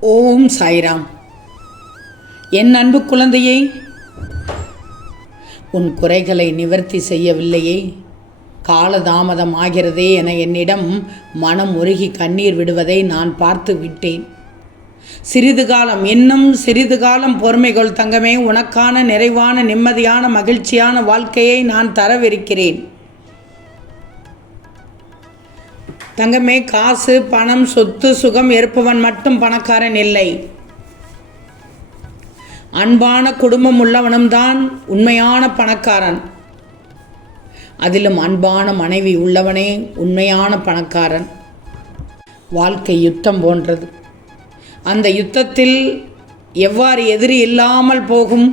ஓம் சாய்ராம். என் அன்பு குழந்தையே உன் குறைகளை நிவர்த்தி செய்யவில்லையே காலதாமதம் ஆகிறதே என என்னிடம் மனம் உருகி கண்ணீர் விடுவதை நான் பார்த்து விட்டேன். சிறிது காலம் இன்னும் சிறிது காலம் பொறுமைகள் தங்கமே உனக்கான நிறைவான நிம்மதியான மகிழ்ச்சியான வாழ்க்கையை நான் தரவிருக்கிறேன். தங்கமே காசு பணம் சொத்து சுகம் இருப்பவன் மட்டும் பணக்காரன் இல்லை. அன்பான குடும்பம் உள்ளவனும் தான் உண்மையான பணக்காரன். அதிலும் அன்பான மனைவி உள்ளவனே உண்மையான பணக்காரன். வாழ்க்கை யுத்தம் போன்றது. அந்த யுத்தத்தில் எவ்வாறு எதிரி இல்லாமல் போகும்?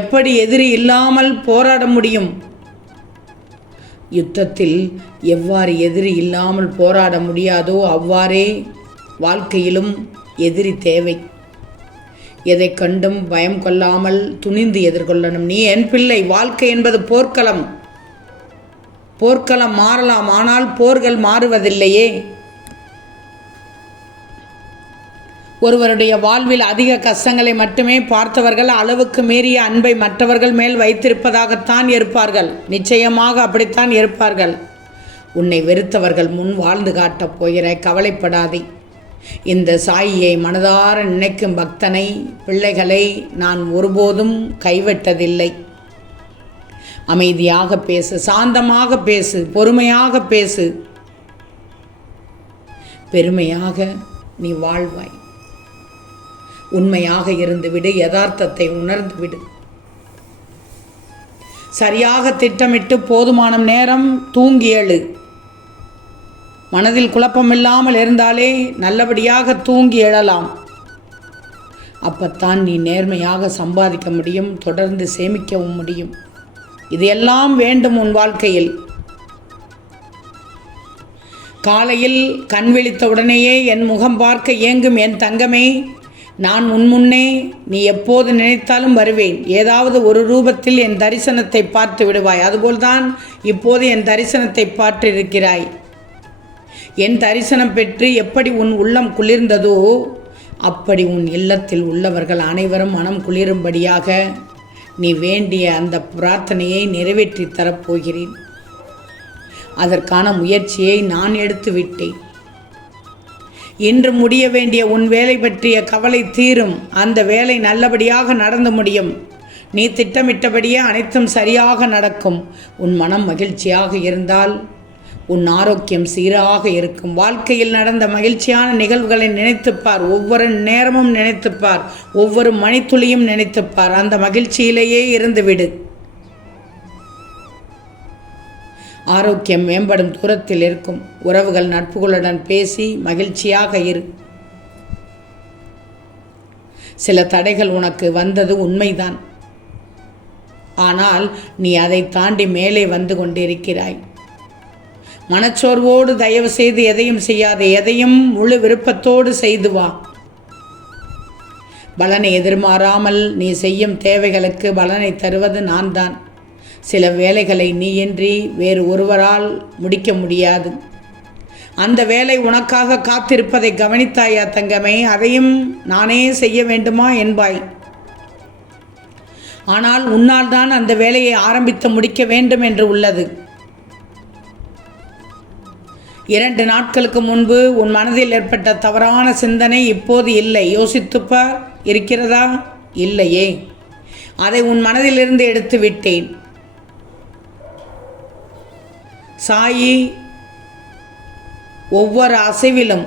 எப்படி எதிரி இல்லாமல் போராட முடியும்? யுத்தத்தில் எவ்வாறு எதிரி இல்லாமல் போராட முடியாதோ அவ்வாறே வாழ்க்கையிலும் எதிரி தேவை. எதை கண்டும் பயம் கொள்ளாமல் துணிந்து எதிர்கொள்ளணும். நீ என் பிள்ளை வாழ்க்கை என்பது போர்க்களம். போர்க்களம் மாறலாம் ஆனால் போர்கள் மாறுவதில்லையே. ஒருவருடைய வாழ்வில் அதிக கஷ்டங்களை மட்டுமே பார்த்தவர்கள் அளவுக்கு மீறிய அன்பை மற்றவர்கள் மேல் வைத்திருப்பதாகத்தான் இருப்பார்கள். நிச்சயமாக அப்படித்தான் இருப்பார்கள். உன்னை வெறுத்தவர்கள் முன் வாழ்ந்து காட்டப் போகிற கவலைப்படாதே. இந்த சாயியை மனதார நினைக்கும் பக்தனை பிள்ளைகளை நான் ஒருபோதும் கைவிட்டதில்லை. அமைதியாக பேசு சாந்தமாக பேசு பொறுமையாக பேசு. பெருமையாக நீ வாழ்வாய். உண்மையாக இருந்துவிடு யதார்த்தத்தை உணர்ந்து விடு சரியாக திட்டமிட்டு போதுமான நேரம் தூங்கி எழு. மனதில் குழப்பமில்லாமல் இருந்தாலே நல்லபடியாக தூங்கி எழலாம். அப்பத்தான் நீ நேர்மையாக சம்பாதிக்க முடியும் தொடர்ந்து சேமிக்கவும் முடியும். இது எல்லாம் வேண்டும் உன் வாழ்க்கையில். காலையில் கண் விழித்த உடனேயே என் முகம் பார்க்க ஏங்கும் என் தங்கமே நான் உன் முன்னே நீ எப்போது நினைத்தாலும் வருவேன். ஏதாவது ஒரு ரூபத்தில் என் தரிசனத்தை பார்த்து விடுவாய். அதுபோல்தான் இப்போது என் தரிசனத்தை பார்த்திருக்கிறாய் என் தரிசனம் பெற்று எப்படி உன் உள்ளம் குளிர்ந்ததோ அப்படி உன் இல்லத்தில் உள்ளவர்கள் அனைவரும் மனம் குளிரும்படியாக நீ வேண்டிய அந்த பிரார்த்தனையை நிறைவேற்றி தரப்போகிறேன். அதற்கான முயற்சியை நான் எடுத்து விட்டேன் இன்று முடிய வேண்டிய உன் வேலை பற்றிய கவலை தீரும். அந்த வேலை நல்லபடியாக நடந்து முடியும். நீ திட்டமிட்டபடியே அனைத்தும் சரியாக நடக்கும். உன் மனம் மகிழ்ச்சியாக இருந்தால் உன் ஆரோக்கியம் சீராக இருக்கும். வாழ்க்கையில் நடந்த மகிழ்ச்சியான நிகழ்வுகளை நினைத்துப்பார். ஒவ்வொரு நேரமும் நினைத்துப்பார். ஒவ்வொரு மணித்துளியும் நினைத்துப்பார். அந்த மகிழ்ச்சியிலேயே இருந்துவிடு ஆரோக்கியம் மேம்படும் தூரத்தில் இருக்கும். உறவுகள் நட்புகளுடன் பேசி மகிழ்ச்சியாக இரு. சில தடைகள் உனக்கு வந்தது உண்மைதான். ஆனால் நீ அதை தாண்டி மேலே வந்து கொண்டிருக்கிறாய். மனச்சோர்வோடு தயவு செய்து எதையும் செய்யாத. எதையும் முழு விருப்பத்தோடு செய்து வா. பலனை எதிர்மாறாமல் நீ செய்யும் தேவைகளுக்கு பலனை தருவது நான் தான் சில வேலைகளை நீயின்றி வேறு ஒருவரால் முடிக்க முடியாது. அந்த வேலை உனக்காக காத்திருப்பதை கவனித்தாயா தங்கமே? அதையும் நானே செய்ய வேண்டுமா என்பாய். ஆனால் உன்னால் தான் அந்த வேலையை ஆரம்பித்து முடிக்க வேண்டும் என்று உள்ளது. இரண்டு நாட்களுக்கு முன்பு உன் மனதில் ஏற்பட்ட தவறான சிந்தனை இப்போது இல்லை. யோசித்துப்பார் இருக்கிறதா? இல்லையே. அதை உன் மனதிலிருந்து எடுத்து விட்டேன். சாயி ஒவ்வொரு அசைவிலும்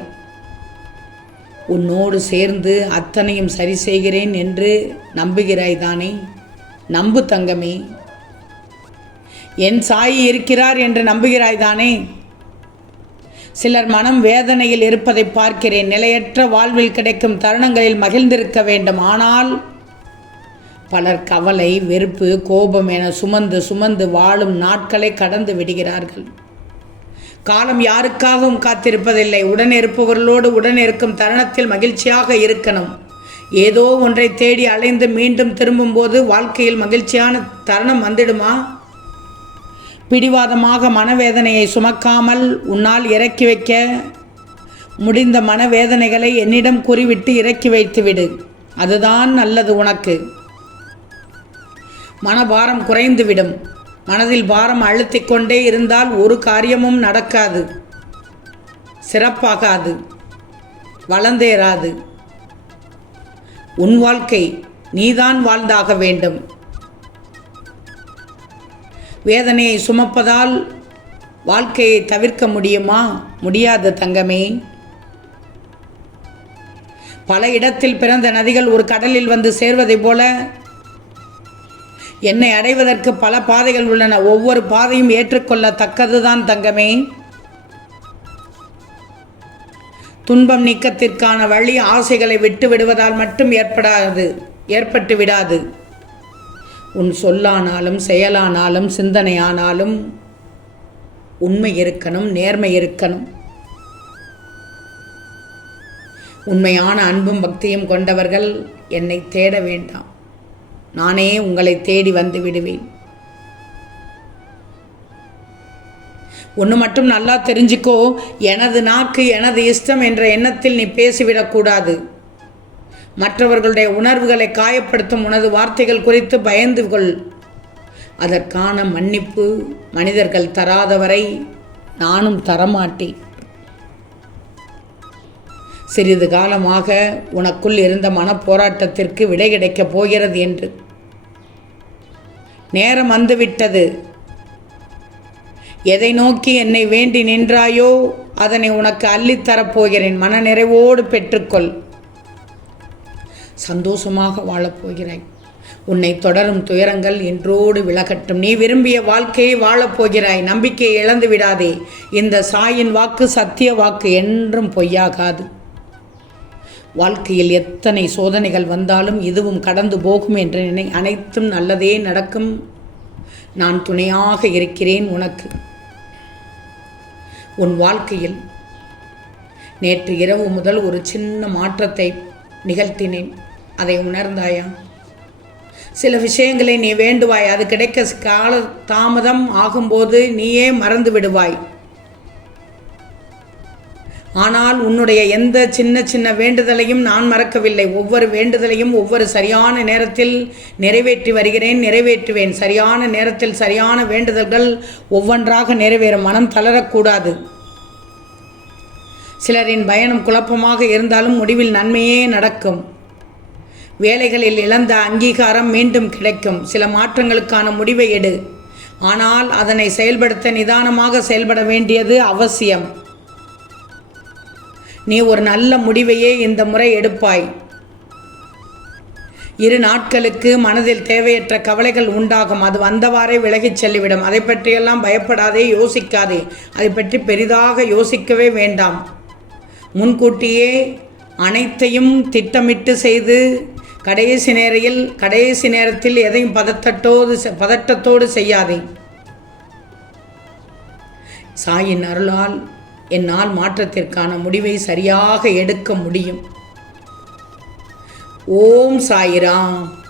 உன்னோடு சேர்ந்து அத்தனையும் சரி செய்கிறேன் என்று நம்புகிறாய் தானே? நம்பு தங்கமே. என் சாயி இருக்கிறார் என்று நம்புகிறாய் தானே? சிலர் மனம் வேதனையில் இருப்பதை பார்க்கிறேன். நிலையற்ற வாழ்வில் கிடைக்கும் தருணங்களில் மகிழ்ந்திருக்க வேண்டும். ஆனால் பலர் கவலை வெறுப்பு கோபம் என சுமந்து சுமந்து வாழும் நாட்களை கடந்து விடுகிறார்கள். காலம் யாருக்காகவும் காத்திருப்பதில்லை. உடன் இருப்பவர்களோடு உடன் இருக்கும் தருணத்தில் மகிழ்ச்சியாக இருக்கணும். ஏதோ ஒன்றை தேடி அலைந்து மீண்டும் திரும்பும்போது வாழ்க்கையில் மகிழ்ச்சியான தருணம் வந்துடுமா? பிடிவாதமாக மனவேதனையை சுமக்காமல் உன்னால் இறக்கி வைக்க முடிந்த மனவேதனைகளை என்னிடம் குறிவிட்டு இறக்கி வைத்துவிடு. அதுதான் நல்லது உனக்கு. மனபாரம் குறைந்துவிடும். மனதில் பாரம் அழுத்திக் கொண்டே இருந்தால் ஒரு காரியமும் நடக்காது. சிறப்பாகாது. வளர்ந்தேறாது. உன் வாழ்க்கை நீதான் வாழ்ந்தாக வேண்டும். வேதனையை சுமப்பதால் வாழ்க்கையை தவிர்க்க முடியுமா? முடியாது தங்கமே. பல இடத்தில் பிறந்த நதிகள் ஒரு கடலில் வந்து சேர்வதைப் போல என்னை அடைவதற்கு பல பாதைகள் உள்ளன. ஒவ்வொரு பாதையும் ஏற்றுக்கொள்ளத்தக்கதுதான் தங்கமே. துன்பம் நீக்கத்திற்கான வழி ஆசைகளை விட்டு விடுவதால் மட்டும் ஏற்படாது ஏற்பட்டு விடாது. உன் சொல்லானாலும் செயலானாலும் சிந்தனையானாலும் உண்மை இருக்கணும் நேர்மை இருக்கணும். உண்மையான அன்பும் பக்தியும் கொண்டவர்கள் என்னை தேட வேண்டாம். நானே உங்களை தேடி வந்து விடுவேன். ஒன்று மட்டும் நல்லா தெரிஞ்சுக்கோ எனது நாக்கு எனது இஷ்டம் என்ற எண்ணத்தில் நீ பேசிவிடக்கூடாது மற்றவர்களுடைய உணர்வுகளை காயப்படுத்தும் உனது வார்த்தைகள் குறித்து பயந்து கொள். அதற்கான மன்னிப்பு மனிதர்கள் தராதவரை நானும் தரமாட்டேன். சிறிது காலமாக உனக்குள் இருந்த மனப்போராட்டத்திற்கு விடை கிடைக்கப் போகிறது என்று. நேரம் வந்துவிட்டது. எதை நோக்கி என்னை வேண்டி நின்றாயோ அதனை உனக்கு அள்ளித்தரப்போகிறேன் மனநிறைவோடு பெற்றுக்கொள். சந்தோஷமாக வாழப்போகிறாய் உன்னை தொடரும் துயரங்கள் என்றோடு விலகட்டும். நீ விரும்பிய வாழ்க்கையை வாழப்போகிறாய் நம்பிக்கையை இழந்து விடாதே. இந்த சாயின் வாக்கு சத்திய வாக்கு என்றும் பொய்யாகாது. வாழ்க்கையில் எத்தனை சோதனைகள் வந்தாலும் இதுவும் கடந்து போகும் என்று நினை அனைத்தும் நல்லதே நடக்கும். நான் துணையாக இருக்கிறேன் உனக்கு. உன் வாழ்க்கையில் நேற்று இரவு முதல் ஒரு சின்ன மாற்றத்தை நிகழ்த்தினேன். அதை உணர்ந்தாயா? சில விஷயங்களை நீ வேண்டுவாய். அது கிடைக்க கால தாமதம் ஆகும்போது நீயே மறந்து விடுவாய். ஆனால் உன்னுடைய எந்த சின்ன சின்ன வேண்டுதலையும் நான் மறக்கவில்லை. ஒவ்வொரு வேண்டுதலையும் ஒவ்வொரு சரியான நேரத்தில் நிறைவேற்றி வருகிறேன் நிறைவேற்றுவேன். சரியான நேரத்தில் சரியான வேண்டுதல்கள் ஒவ்வொன்றாக நிறைவேறும். மனம் தளரக்கூடாது. சிலரின் பயணம் குழப்பமாக இருந்தாலும் முடிவில் நன்மையே நடக்கும். வேலைகளில் இழந்த அங்கீகாரம் மீண்டும் கிடைக்கும். சில மாற்றங்களுக்கான முடிவை எடு. ஆனால் அதனை செயல்படுத்த நிதானமாக செயல்பட வேண்டியது அவசியம். நீ ஒரு நல்ல முடிவையே இந்த முறை எடுப்பாய். இரு நாட்களுக்கு மனதில் தேவையற்ற கவலைகள் உண்டாகும். அது வந்தவாறே விலகிச் செல்லிவிடும். அதை பற்றியெல்லாம் பயப்படாதே யோசிக்காதே. அதை பற்றி பெரிதாக யோசிக்கவே வேண்டாம். முன்கூட்டியே அனைத்தையும் திட்டமிட்டு செய்து கடைசி நேரையில் கடைசி நேரத்தில் எதையும் பதத்தட்டோடு பதட்டத்தோடு செய்யாதே. சாயின் அருளால் என்னால் மாற்றத்திற்கான முடிவை சரியாக எடுக்க முடியும். ஓம் சாயிராம்.